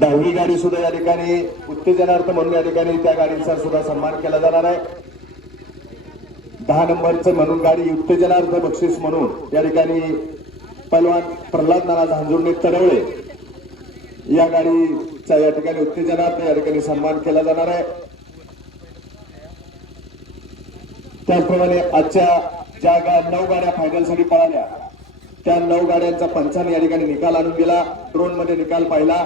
दहावी गाडी सुद्धा या ठिकाणी उत्तेजनार्थ म्हणून या ठिकाणी त्या गाडीचा सुद्धा सन्मान केला जाणार आहे. दहा नंबरचं म्हणून गाडी उत्तेजनार्थ बक्षीस म्हणून या ठिकाणी पलवान प्रल्हाद नाना झांजुर्णे तडवळे या गाडीचा या ठिकाणी उत्तेजनार्थ या ठिकाणी सन्मान केला जाणार आहे. त्याचप्रमाणे आजच्या ज्या गा नऊ गाड्या फायनलसाठी पळाल्या त्या नऊ गाड्यांचा पंचाने या ठिकाणी निकाल आणून दिला. ड्रोनमध्ये निकाल पाहिला.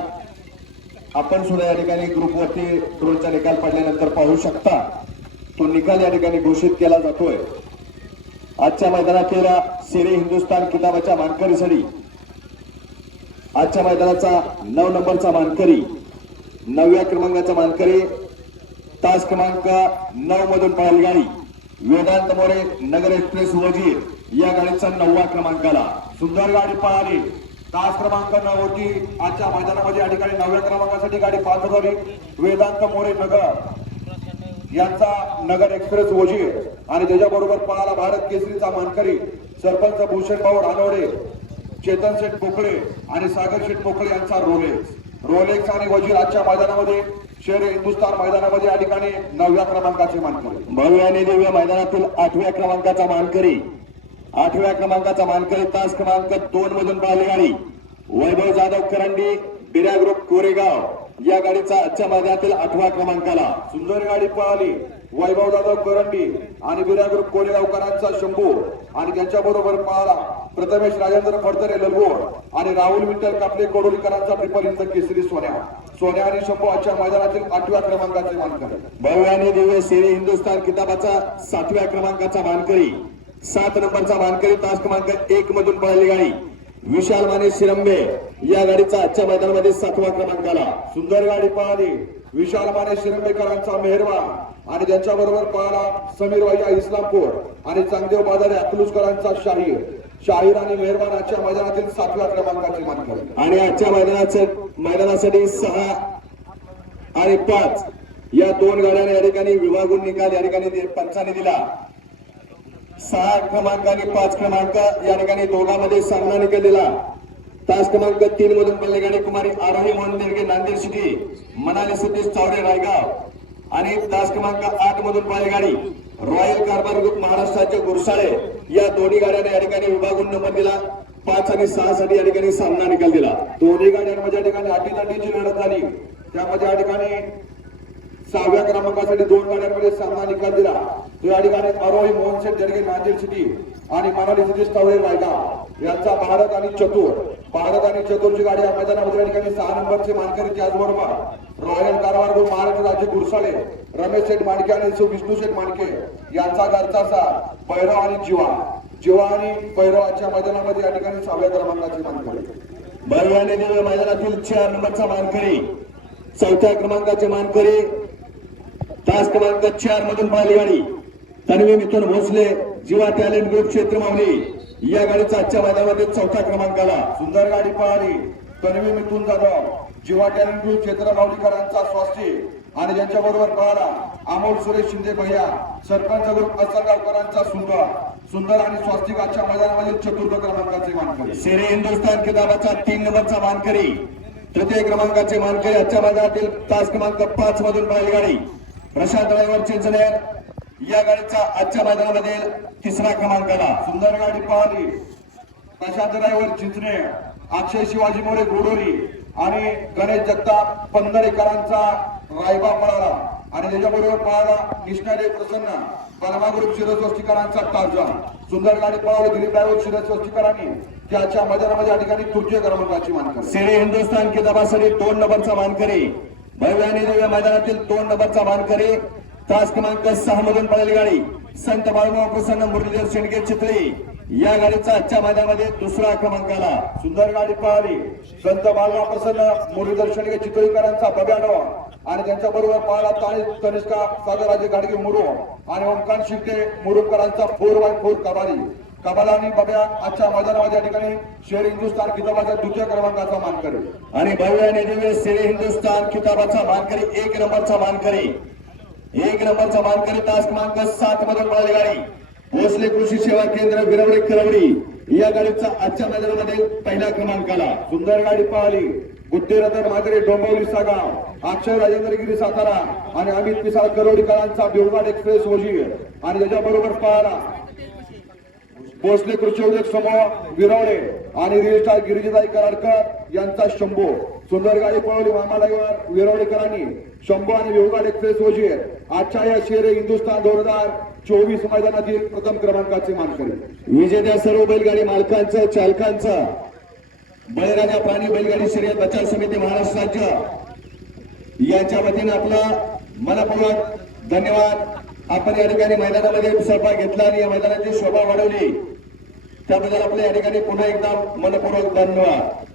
आपण सुद्धा या ठिकाणी ग्रुपवरती ड्रोनचा निकाल पडल्यानंतर पाहू शकता. तो निकाल या ठिकाणी घोषित केला जातोय. आजच्या मैदानातील सिरे हिंदुस्थान किताबाच्या मानकरीसाठी आजच्या मैदानाचा नऊ नंबरचा मानकरी नवव्या क्रमांकाचा मानकरी तास क्रमांक नऊ मधून पळाली गाडी. वेदांत मोरे नगर एक्सप्रेस वजीर या गाडीचा नववा क्रमांकाला. सुंदर गाडी पळाली. तास क्रमांक नऊ होती आजच्या मैदानामध्ये या ठिकाणी नवव्या क्रमांकासाठी गाडी पाच झाली वेदांत मोरे नगर. यांचा नगर एक्सप्रेस वजीर आणि त्याच्याबरोबर पळाला भारत केसरीचा मानकरी सरपंच भूषण भाऊ रानवडे चेतन शेठ पोकळे आणि सागर शेठ पोकळे यांचा रोलेक्स. रोलेक्स आणि वजीर आजच्या मैदानामध्ये शेर हिंदुस्थान मैदानामध्ये या ठिकाणी नवव्या क्रमांकाचे मानकरी. भव्य आणि दिव्य मैदानातील आठव्या क्रमांकाचा मानकरी आठव्या क्रमांकाचा मानकरी तास क्रमांक दोन मधून पाहिले गाडी. वैभव जाधव करंडी बिर्या ग्रुप कोरेगाव. या गाडीचा आजच्या मैदानातील आठव्या क्रमांकाला. सुंदर गाडी पळाली. वैभव जाधव करंडी आणि बिर्या ग्रुप कोरेगावकरांचा शंभू आणि त्यांच्या बरोबर पळाला प्रथमेश राजेंद्र फडतरे ललगोड आणि राहुल विठ्ठल कापले कोडोलीकरांचा ट्रिपल इंच केसरी सोन्या. सोन्या आणि शंभू आजच्या मैदानातील आठव्या क्रमांकाचे मानकरी. भव्य आणि दिव्य सेरी हिंदुस्थान किताबाचा सातव्या क्रमांकाचा मानकरी. सात नंबरचा मानकरी तास क्रमांक एक मधून पळाली गाडी. विशाल माने शिरंबे या गाडीचा आजच्या मैदानामध्ये सातवा क्रमांक आला. सुंदर गाडी पळाली. विशाल माने शिरंबेकरांचा मेहरबान आणि त्यांच्याबरोबर पळाला समीर वाया इस्लामपूर आणि चांगदेव बाजारे अकलूजकरांचा शाहीर. शाहीर आणि मेहरबान आजच्या मैदानातील सातव्या क्रमांकाची मानकरी आणि आजच्या मैदानाचं मैदानासाठी सहा आणि पाच या दोन गाड्यांनी या ठिकाणी विभागून निकाल या ठिकाणी पंचाने दिला. सहा क्रमांक आणि पाच क्रमांक या ठिकाणी दोघांमध्ये सामना निकाल दिला. तास क्रमांक तीन मधून पडले गाडी कुमारी आरोही मोहन देरगे नांदेड सिटी मनाली सतीश चौरे रायगाव. आणि तास क्रमांक आठ मधून पडली गाडी रॉयल कारभार ग्रुप महाराष्ट्राचे गुरसाळे या दोन्ही गाड्यांना या ठिकाणी विभागून नंबर दिला. पाच आणि सहा साठी या ठिकाणी सामना निकाल दिला. दोन्ही गाड्यांमध्ये या ठिकाणी अटीतटीची लढत झाली. त्यामध्ये या ठिकाणी सहाव्या क्रमांकासाठी दोन गाड्यांमध्ये सामना निकाल दिला. या ठिकाणी अरोही मोहन शेठ नांदेड सिटी आणि मनाली सतीश तावरे रायगाव. यांचा भारत आणि चतुर. भारत आणि चतुरची गाडी या मैदानामध्ये या ठिकाणी सहा नंबरचे मानकरी त्याचबरोबर. रॉयल कारवार ग्रुप महाराष्ट्र राज्य गुरसाळे रमेश शेठ माणके आणि विष्णू शेठ मांडके यांचा घरचा सा भैरव आणि जीवा. जीवा आणि भैरवाच्या मैदानामध्ये या ठिकाणी सहाव्या क्रमांकाची मानकरी. भैरवाने मैदानातील चार नंबरचा मानकरी. चौथ्या क्रमांकाचे मानकरी तास क्रमांक चार मधून पाहिली गाडी तन्वी मिथुन भोसले जीवा टॅलेंट ग्रुप क्षेत्र मावली या गाडीचा आजच्या मैदानामध्ये चौथ्या क्रमांकाला सुंदर गाडी पळाली तन्वी मिथुन जाधव जीवा टॅलेंट ग्रुप क्षेत्र मावलीकरांचा स्वास्थ्य. आणि ज्यांच्या बरोबर पळाला अमोल सुरेश शिंदे भैया सरपंच ग्रुप असरगावकरांचा सुंदर सुंदर आणि स्वास्तिक आजच्या मैदानामध्ये चतुर्थ क्रमांकाचे मानकरी. सेरे हिंदुस्थान किताबाचा तीन नंबरचा मानकरी. तृतीय क्रमांकाचे मानकरी आजच्या मैदानातील तास क्रमांक पाच मधून पाहिली गाडी प्रशांत ड्रायव्हर चिंचनेर या गाडीचा आजच्या मैदानामध्ये तिसरा क्रमांकाला सुंदर गाडी पाहली. प्रशांत ड्रायव्हर चिंचनेर अक्षय शिवाजी मोरे गोडोरी आणि गणेश जगताप पंधरेकरांचा रायबा पळाला. आणि त्याच्याबरोबर पळाला निष्णारे प्रसन्न बलमा ग्रुप शिरस्वस्तीकरांचा ताजा. सुंदर गाडी पळावली दिलीप ड्रायव्हर शिरस्वस्तीकरांनी त्याच्या मैदानामध्ये या ठिकाणी तृतीय क्रमांकाची मानकरी. सेरे हिंदुस्थान किताबासाठी दोन नंबरचा मानकरी. भव्य आणि मैदानातील दोन नंबरचा मानकरी तास क्रमांक सहा मधून पळाली गाडी संत बाळगाव प्रसन्न मुरलीधर शेंडगे चितळी. या गाडीचा आजच्या मैदानामध्ये दुसरा क्रमांक आला सुंदर गाडी पळाली. संत बाळगाव प्रसन्न मुरलीधर शेंडगे चितळीकरांचा बब्याडो आणि त्यांच्या बरोबर पळाला ताणी तनिष्का सागराजे गाडगे मुरु आणि ओमकांत शिंदे मुरुमकरांचा फोर बाय फोर कबाडी. कबाला आणि बब्या आजच्या मैदानामध्ये या ठिकाणी शेर हिंदुस्थान किताबाचा दुसऱ्या क्रमांकाचा मानकरी. आणि भव्य आणि दिव्य शेर हिंदुस्थान किताबाचा मानकरी एक नंबरचा मानकरी. एक नंबरचा मानकरी तास क्रमांक सात मध्ये पळाली गाडी भोसले कृषी सेवा केंद्र विरवडे खरवडी. या गाडीचा आजच्या मैदानामध्ये पहिला क्रमांक आला सुंदर गाडी पाहिली. बुद्धिरतन मागरे डोंबवली सागाव. अक्षय राजेंद्रगिरी सातारा. आणि अमित पिसाळ करोडीकरांचा बेवगाड एक्सप्रेस ओजी आणि त्याच्याबरोबर पाहला भोसले कृषी उद्योग समूह विरवणे आणि रिअल स्टार गिरिजाताई कराडकर यांचा शंभू. सुंदर गाडी पळवली मामाडाईवर विरवडेकरांनी शंभू आणि वेवगाड एक्सप्रेस वजीर. आजच्या या शेरे हिंदुस्थान दोन हजार चोवीस मैदानातील प्रथम क्रमांकाचे मानकरी. विजेत्या सर्व बैलगाडी मालकांचं चालकांचं. बळीराजा प्राणी बैलगाडी शर्यत बचाव समिती महाराष्ट्र राज्य. यांच्या वतीने आपला मनपूर्वक धन्यवाद. आपण या ठिकाणी मैदानामध्ये सहभाग घेतला आणि या मैदानाची शोभा वाढवली. त्याबद्दल आपल्या या ठिकाणी पुन्हा एकदा मनपूर्वक धन्यवाद.